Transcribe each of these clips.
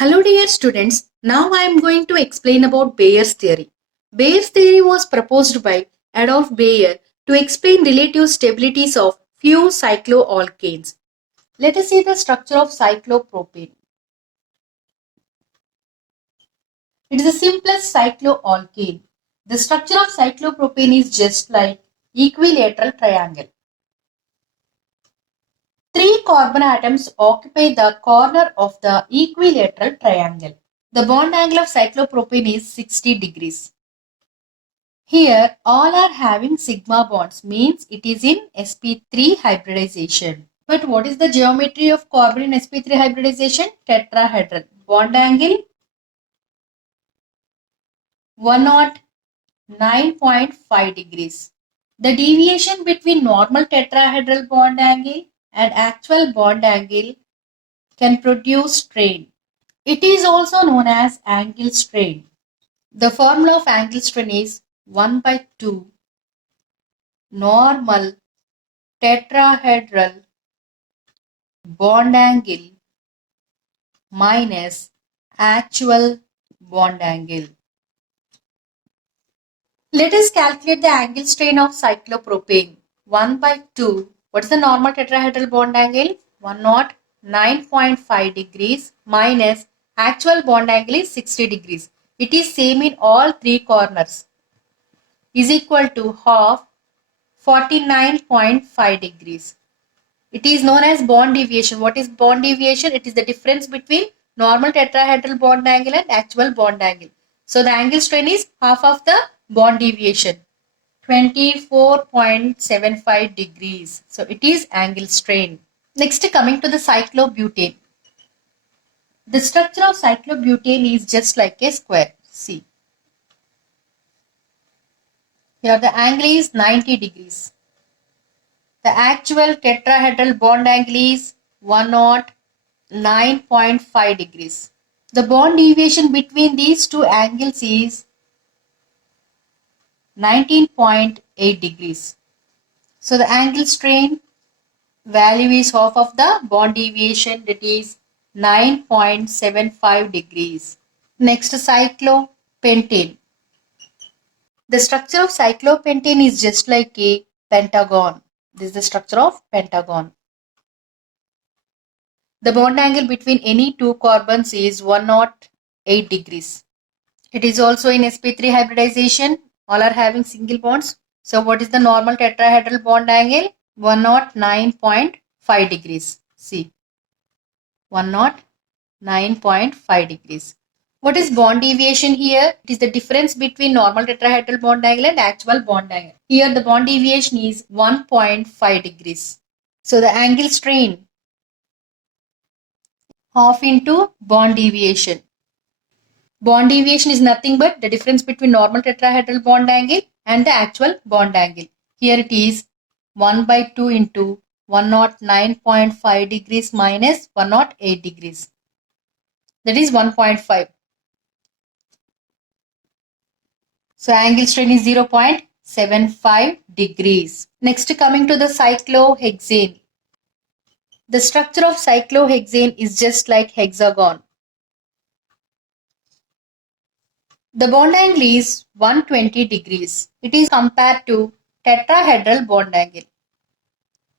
Hello dear students, now I am going to explain about Bayer's theory. Bayer's theory was proposed by Adolf Bayer to explain relative stabilities of few cycloalkanes. Let us see the structure of cyclopropane. It is the simplest cycloalkane. The structure of cyclopropane is just like equilateral triangle. Three carbon atoms occupy the corner of the equilateral triangle. The bond angle of cyclopropane is 60 degrees. Here, all are having sigma bonds, means it is in sp3 hybridization. But what is the geometry of carbon in sp3 hybridization? Tetrahedral. Bond angle 109.5 degrees. The deviation between normal tetrahedral bond angle and actual bond angle can produce strain. It is also known as angle strain. The formula of angle strain is 1 by 2 normal tetrahedral bond angle minus actual bond angle. Let us calculate the angle strain of cyclopropane. 1 by 2. What is the normal tetrahedral bond angle? 109.5 degrees minus actual bond angle is 60 degrees. It is same in all three corners. Is equal to half 49.5 degrees. It is known as bond deviation. What is bond deviation? It is the difference between normal tetrahedral bond angle and actual bond angle. So the angle strain is half of the bond deviation, 24.75 degrees. So it is angle strain. Next, coming to the cyclobutane. The structure of cyclobutane is just like a square. See. Here the angle is 90 degrees. The actual tetrahedral bond angle is 109.5 degrees. The bond deviation between these two angles is 19.8 degrees. So the angle strain value is half of the bond deviation, that is 9.75 degrees. Next, cyclopentane. The structure of cyclopentane is just like a pentagon. This is the structure of pentagon. The bond angle between any two carbons is 108 degrees. It is also in sp3 hybridization. All are having single bonds. So what is the normal tetrahedral bond angle? 109.5 degrees. See, 109.5 degrees. What is bond deviation here? It is the difference between normal tetrahedral bond angle and actual bond angle. Here the bond deviation is 1.5 degrees. So the angle strain half into bond deviation. Bond deviation is nothing but the difference between normal tetrahedral bond angle and the actual bond angle. Here it is 1 by 2 into 109.5 degrees minus 108 degrees. That is 1.5. So angle strain is 0.75 degrees. Next, coming to the cyclohexane. The structure of cyclohexane is just like hexagon. The bond angle is 120 degrees. It is compared to tetrahedral bond angle.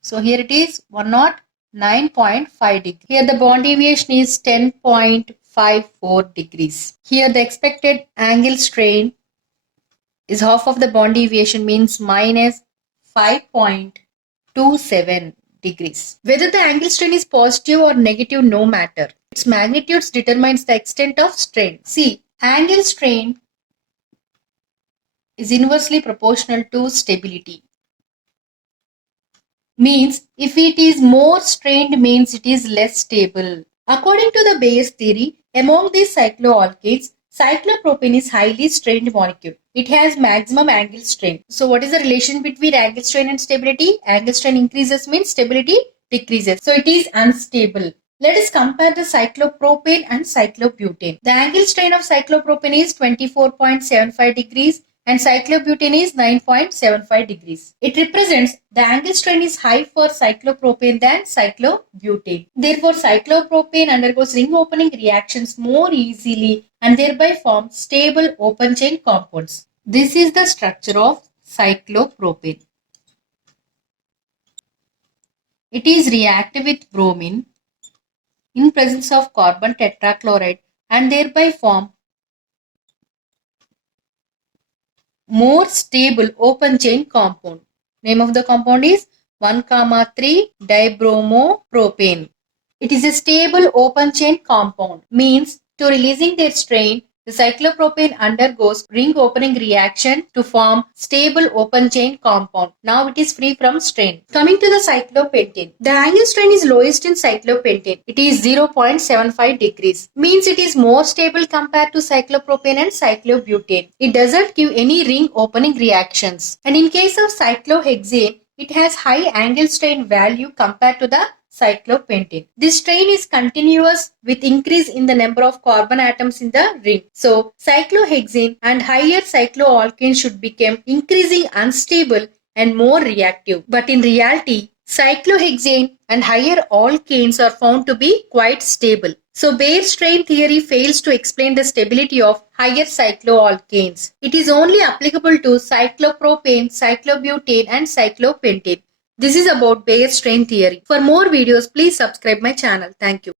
So here it is 109.5 degrees. Here the bond deviation is 10.54 degrees. Here the expected angle strain is half of the bond deviation, means minus 5.27 degrees. Whether the angle strain is positive or negative, no matter. Its magnitudes determines the extent of strain. See, angle strain is inversely proportional to stability. Means if it is more strained, means it is less stable. According to the Bayes theory, among these cycloalkanes, cyclopropane is highly strained molecule. It has maximum angle strain. So what is the relation between angle strain and stability? Angle strain increases means stability decreases. So it is unstable. Let us compare the cyclopropane and cyclobutane. The angle strain of cyclopropane is 24.75 degrees and cyclobutane is 9.75 degrees. It represents the angle strain is high for cyclopropane than cyclobutane. Therefore, cyclopropane undergoes ring opening reactions more easily and thereby forms stable open chain compounds. This is the structure of cyclopropane. It is reactive with bromine in presence of carbon tetrachloride and thereby form more stable open chain compound. Name of the compound is 1,3 dibromopropane. It is a stable open chain compound, means to releasing their strain, the cyclopropane undergoes ring opening reaction to form stable open chain compound. Now it is free from strain. Coming to the cyclopentane. The angle strain is lowest in cyclopentane. It is 0.75 degrees. Means it is more stable compared to cyclopropane and cyclobutane. It doesn't give any ring opening reactions. And in case of cyclohexane, it has high angle strain value compared to the cyclopentane. This strain is continuous with increase in the number of carbon atoms in the ring. So, cyclohexane and higher cycloalkane should become increasing unstable and more reactive. But in reality, cyclohexane and higher alkanes are found to be quite stable. So, Baer strain theory fails to explain the stability of higher cycloalkanes. It is only applicable to cyclopropane, cyclobutane and cyclopentane. This is about Baer strain theory. For more videos, please subscribe my channel. Thank you.